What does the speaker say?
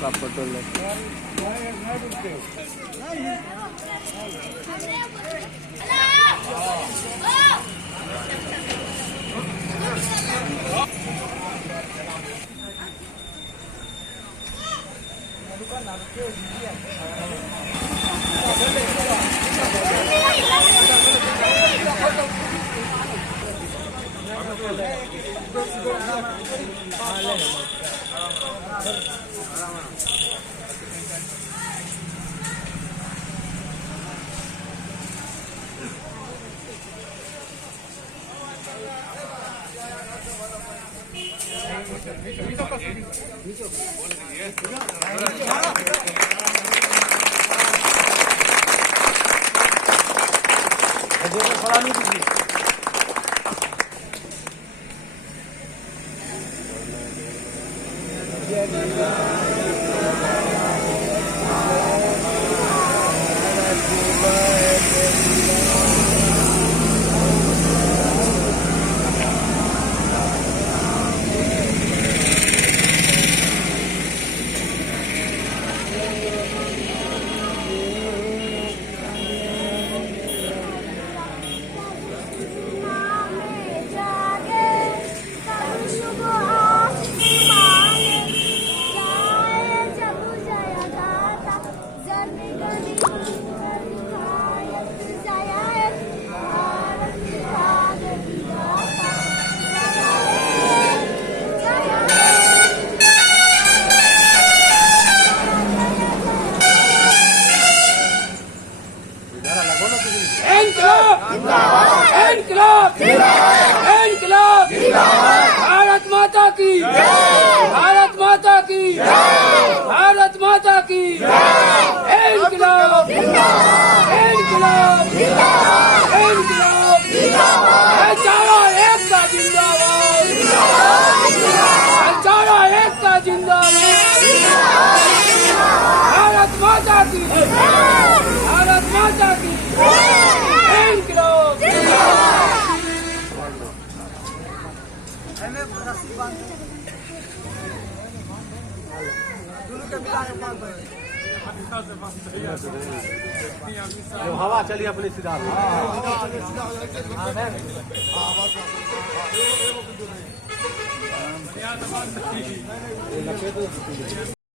petrol Bharat माता की भारत माता की भारत माता की इनकलाब इनकलाब इनकलाब भाईचारा एकता जिंदाबाद भाईचारा एकता जिंदाबाद भारत माता की भारत माता की इनकलाब हवा चलिए अपनी सीधा